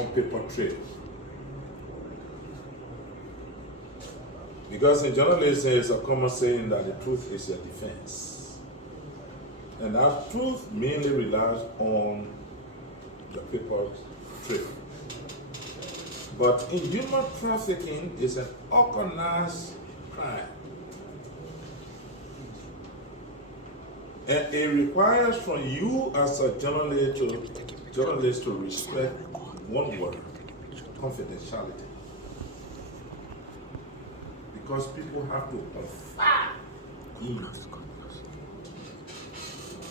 on paper trail. Because in journalism, it's a common saying that the truth is your defense. And that truth mainly relies on the paper trail. But in human trafficking, it's an organized crime. And it requires from you as a journalist to respect one word, confidentiality. Because people have to confide in it.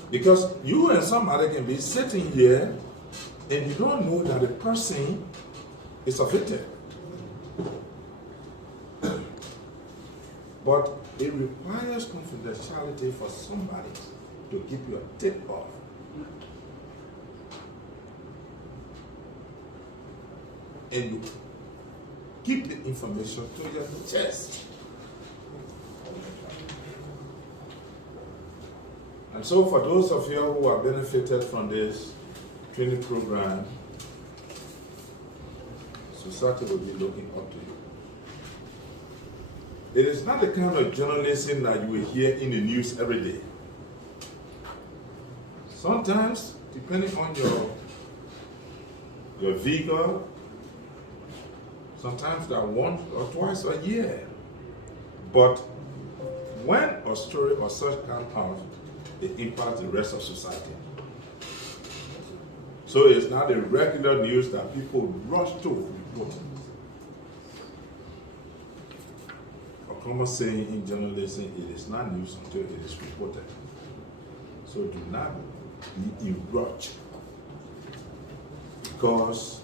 Because you and somebody can be sitting here and you don't know that the person is a victim. But it requires confidentiality for somebody to keep your tip off. And you keep the information to your chest. And so for those of you who have benefited from this training program, society will be looking up to you. It is not the kind of journalism that you will hear in the news every day. Sometimes, depending on your vigor, sometimes that once or twice a year. But when a story or such comes out, it impacts the rest of society. So it's not the regular news that people rush to report. A common saying in journalism, it is not news until it is reported. So do not be in rush, because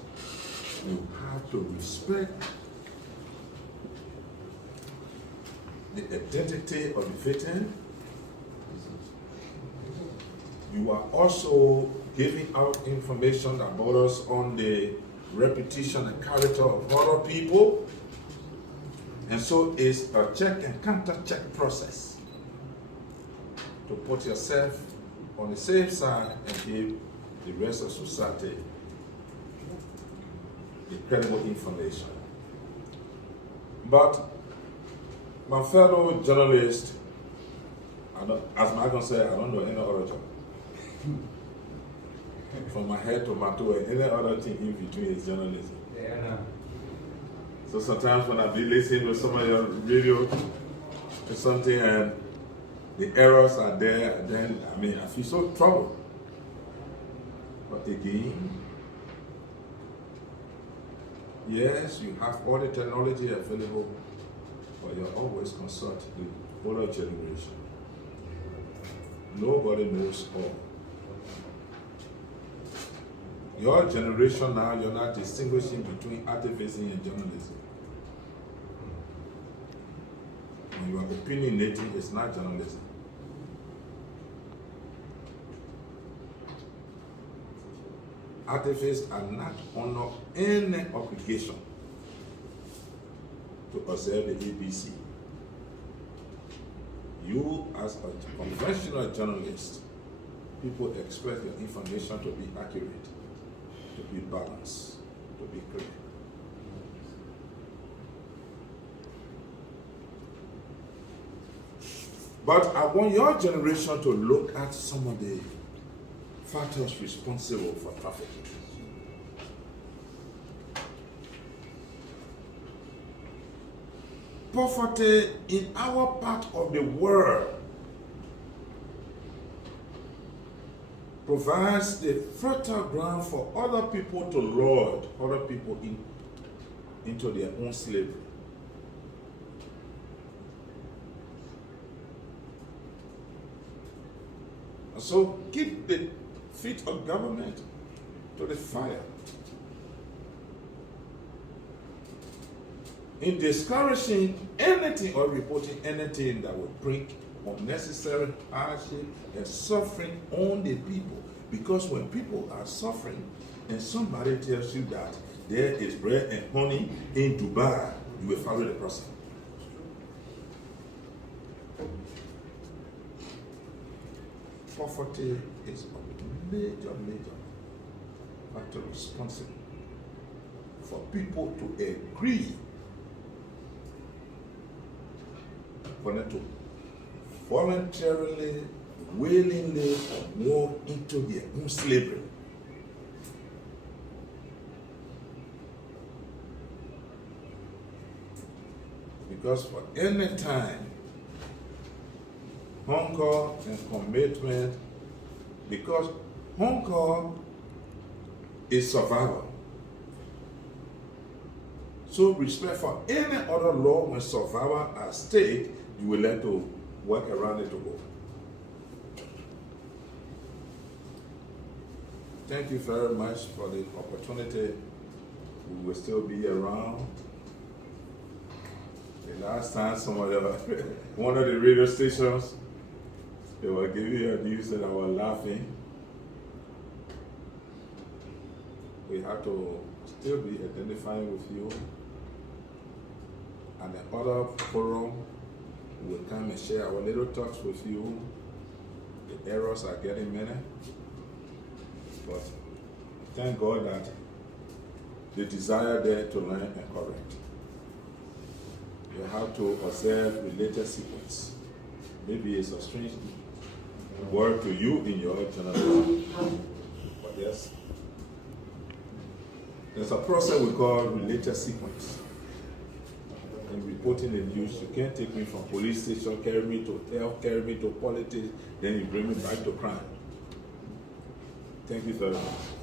you have to respect the identity of the victim. You are also giving out information that borders on the reputation and character of other people. And so it's a check and counter check process to put yourself on the safe side and give the rest of society the credible information. But my fellow journalists, as Malcolm said, I don't know any other job. From my head to my toe, and any other thing in between is journalism. Yeah, no. So sometimes when I be listening to some of your radio or something and the errors are there, then I feel so troubled. But again, yes, you have all the technology available, but you always consult the older generation. Nobody knows all. Your generation now, you're not distinguishing between activism and journalism. When you are opinionating, it's not journalism. Activists are not under any obligation to observe the ABC. You, as a conventional journalist, people expect your information to be accurate, to be balanced, to be clear. But I want your generation to look at some of the factors responsible for trafficking. Poverty in our part of the world provides the fertile ground for other people to lord other people into their own slavery. And so keep the feet of government to the fire. In discouraging anything or reporting anything that would bring unnecessary hardship and suffering on the people. Because when people are suffering and somebody tells you that there is bread and honey in Dubai, you will follow the person. Poverty is a major factor responsible people to agree for them to voluntarily, willingly move into their own slavery. Because for any time, hunger and commitment, because hunger is survival. So respect for any other law when survival at stake, you will learn to work around it to go. Thank you very much for the opportunity. We will still be around. The last time one of the radio stations, they were giving a news and I was laughing. We have to still be identifying with you. And the other forum will come and share our little thoughts with you. The errors are getting many. But thank God that the desire there to learn and correct. You have to observe related sequence. Maybe it's a strange word to you in your generation. But yes, there's a process we call related sequence. In reporting the news, you can't take me from police station, carry me to health, carry me to politics, then you bring me back to crime. Thank you very much.